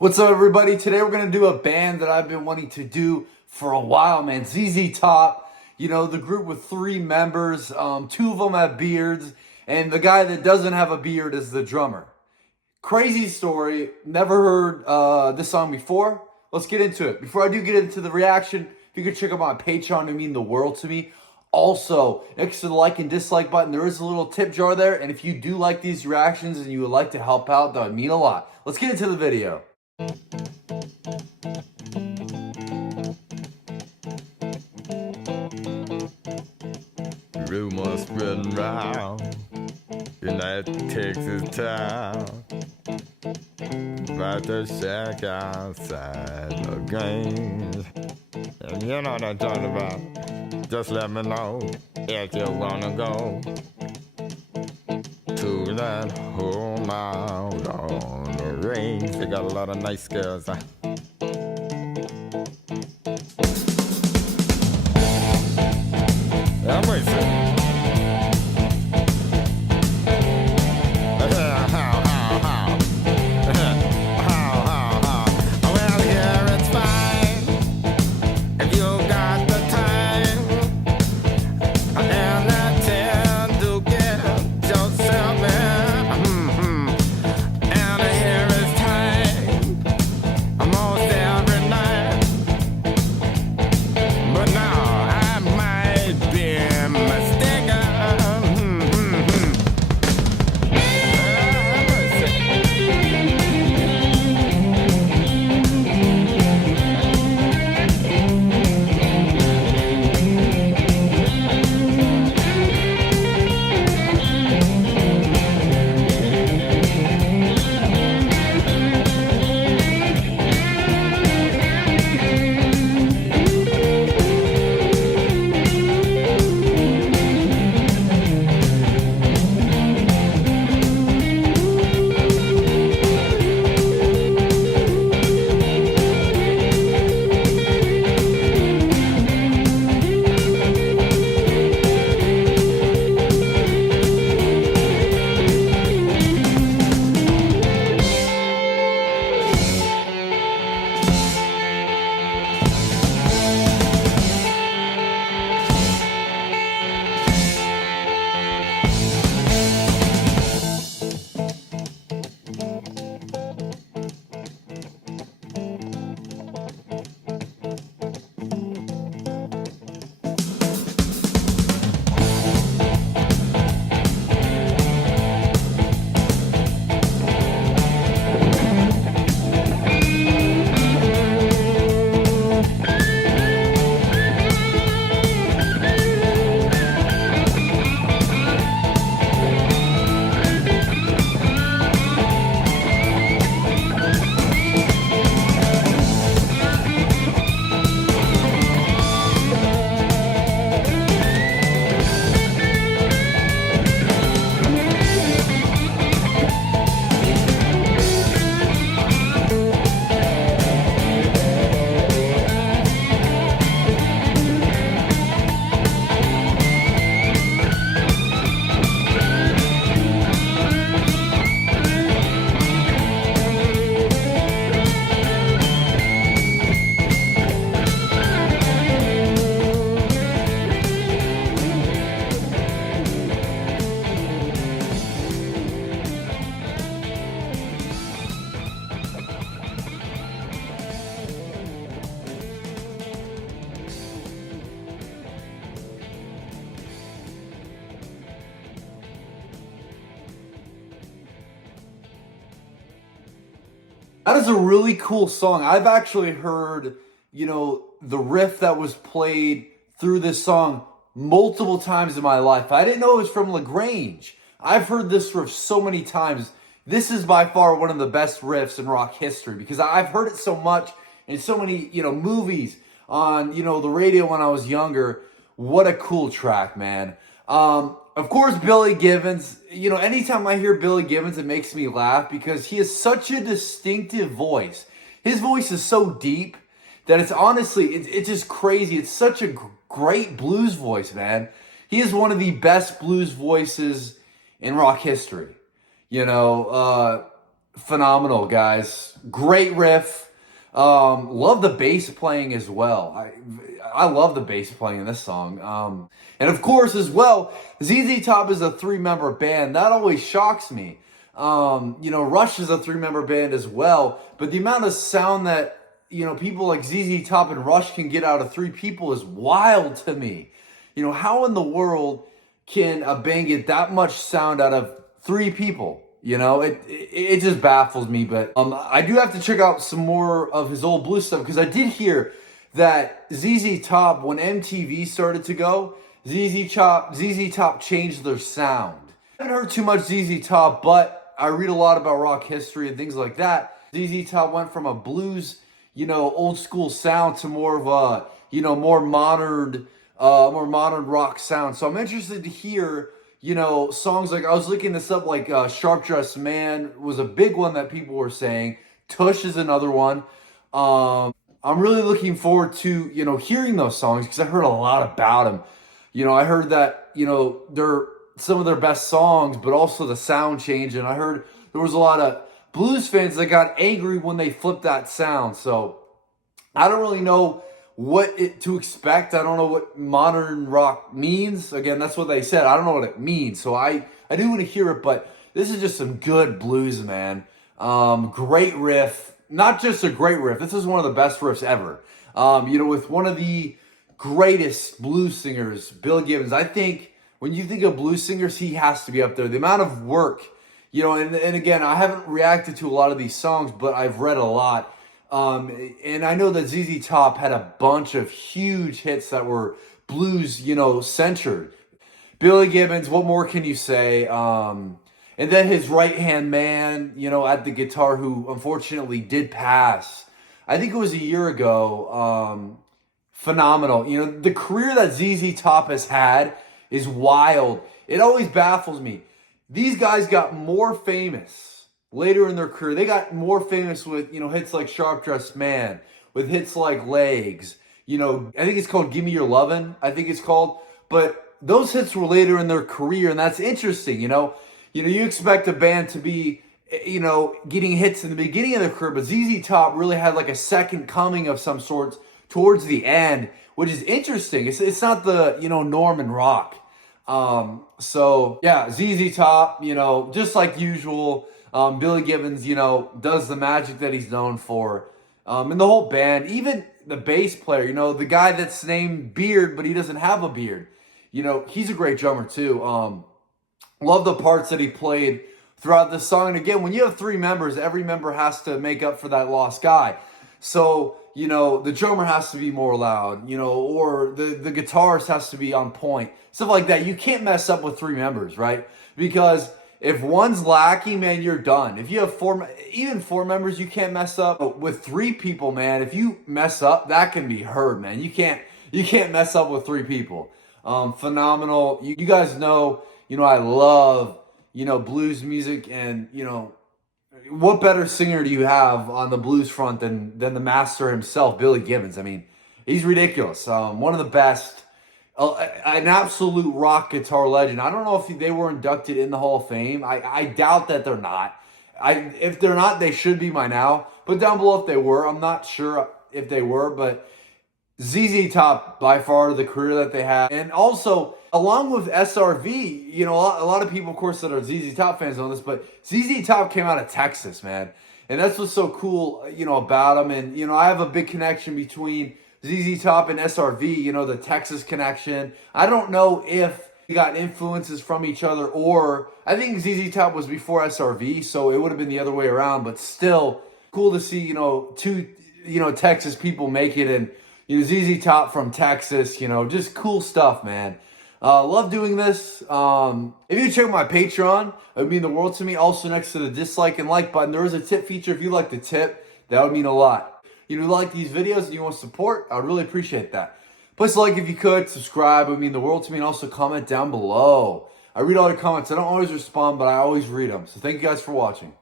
What's up, everybody? Today we're going to do a band that I've been wanting to do for a while, man. ZZ Top, the group with three members. Two of them have beards, and the guy that doesn't have a beard is the drummer. Crazy story. Never heard this song before. Let's get into it. Before I do get into the reaction, if you could check out my Patreon, it would mean the world to me. Also, next to the like and dislike button, there is a little tip jar there. And if you do like these reactions and you would like to help out, that would mean a lot. Let's get into the video. Rumors spreading round in that Texas town about the shack outside the Grange. And you know what I'm talking about. Just let me know if you wanna go to that home out on the range. They got a lot of nice girls. I'm racing. Well, here it's fine if you got the time and the time to get yourself in. And here is time almost every night. But now I might be mistaken. That is a really cool song. I've actually heard, the riff that was played through this song multiple times in my life. I didn't know it was from Grange. I've heard this riff so many times. This is by far one of the best riffs in rock history because I've heard it so much in so many, movies on, the radio when I was younger. What a cool track, man. Of course, Billy Gibbons. Anytime I hear Billy Gibbons, it makes me laugh because he has such a distinctive voice. His voice is so deep that it's honestly, it's just crazy. It's such a great blues voice, man. He is one of the best blues voices in rock history. phenomenal, guys. Great riff. Love the bass playing as well. I love the bass playing in this song. And of course, as well, ZZ Top is a 3-member band. That always shocks me. Rush is a 3-member band as well. But the amount of sound that, people like ZZ Top and Rush can get out of 3 people is wild to me. How in the world can a band get that much sound out of 3 people? It just baffles me. But I do have to check out some more of his old blues stuff, because I did hear that ZZ Top, when MTV started to go, ZZ Top changed their sound. I haven't heard too much ZZ Top, but I read a lot about rock history and things like that. ZZ Top went from a blues, old school sound to more of a, more modern rock sound. So I'm interested to hear, songs like, I was looking this up, like Sharp Dressed Man was a big one that people were saying. Tush is another one. I'm really looking forward to, hearing those songs, because I heard a lot about them. I heard that, they're some of their best songs, but also the sound change. And I heard there was a lot of blues fans that got angry when they flipped that sound. So I don't really know what to expect. I don't know what modern rock means. Again, that's what they said. I don't know what it means. So I do want to hear it, but this is just some good blues, man. Great riff. Not just a great riff. This is one of the best riffs ever. With one of the greatest blues singers, Bill Gibbons. I think when you think of blues singers, he has to be up there. The amount of work, and again, I haven't reacted to a lot of these songs, but I've read a lot. And I know that ZZ Top had a bunch of huge hits that were blues, centered. Billy Gibbons, what more can you say? And then his right-hand man, at the guitar, who unfortunately did pass. I think it was a year ago. Phenomenal. The career that ZZ Top has had is wild. It always baffles me. These guys got more famous later in their career. They got more famous with, hits like Sharp Dressed Man, with hits like Legs. I think it's called Give Me Your Lovin', I think it's called. But those hits were later in their career, and that's interesting, you expect a band to be, getting hits in the beginning of their career, but ZZ Top really had like a second coming of some sorts towards the end, which is interesting. It's not the, norm in rock. So yeah, ZZ Top, just like usual. Billy Gibbons, does the magic that he's known for. And the whole band, even the bass player, the guy that's named Beard, but he doesn't have a beard. He's a great drummer too. Love the parts that he played throughout this song. And again, when you have 3 members, every member has to make up for that lost guy. So, the drummer has to be more loud, or the guitarist has to be on point. Stuff like that. You can't mess up with 3 members, right? Because if one's lacking, man, you're done. If you have 4 members, you can't mess up. But with 3 people, man, if you mess up, that can be heard, man. You can't mess up with 3 people. Phenomenal. You guys know, I love, blues music, and, what better singer do you have on the blues front than the master himself, Billy Gibbons? I mean, he's ridiculous. One of the best, an absolute rock guitar legend. I don't know if they were inducted in the Hall of Fame. I doubt that they're not. If they're not, they should be by now. Put down below if they were. I'm not sure if they were, but ZZ Top, by far, the career that they had. And also, along with SRV, a lot of people, of course, that are ZZ Top fans know this, but ZZ Top came out of Texas, man. And that's what's so cool, about them. And, I have a big connection between ZZ Top and SRV, the Texas connection. I don't know if they got influences from each other, or I think ZZ Top was before SRV, so it would have been the other way around. But still, cool to see, 2, Texas people make it. And, ZZ Top from Texas, just cool stuff, man. Love doing this. If you check my Patreon, it would mean the world to me. Also, next to the dislike and like button, there is a tip feature. If you like the tip, that would mean a lot. If you like these videos and you want support, I would really appreciate that. Please like if you could, subscribe. It would mean the world to me. And also comment down below. I read all your comments. I don't always respond, but I always read them. So thank you guys for watching.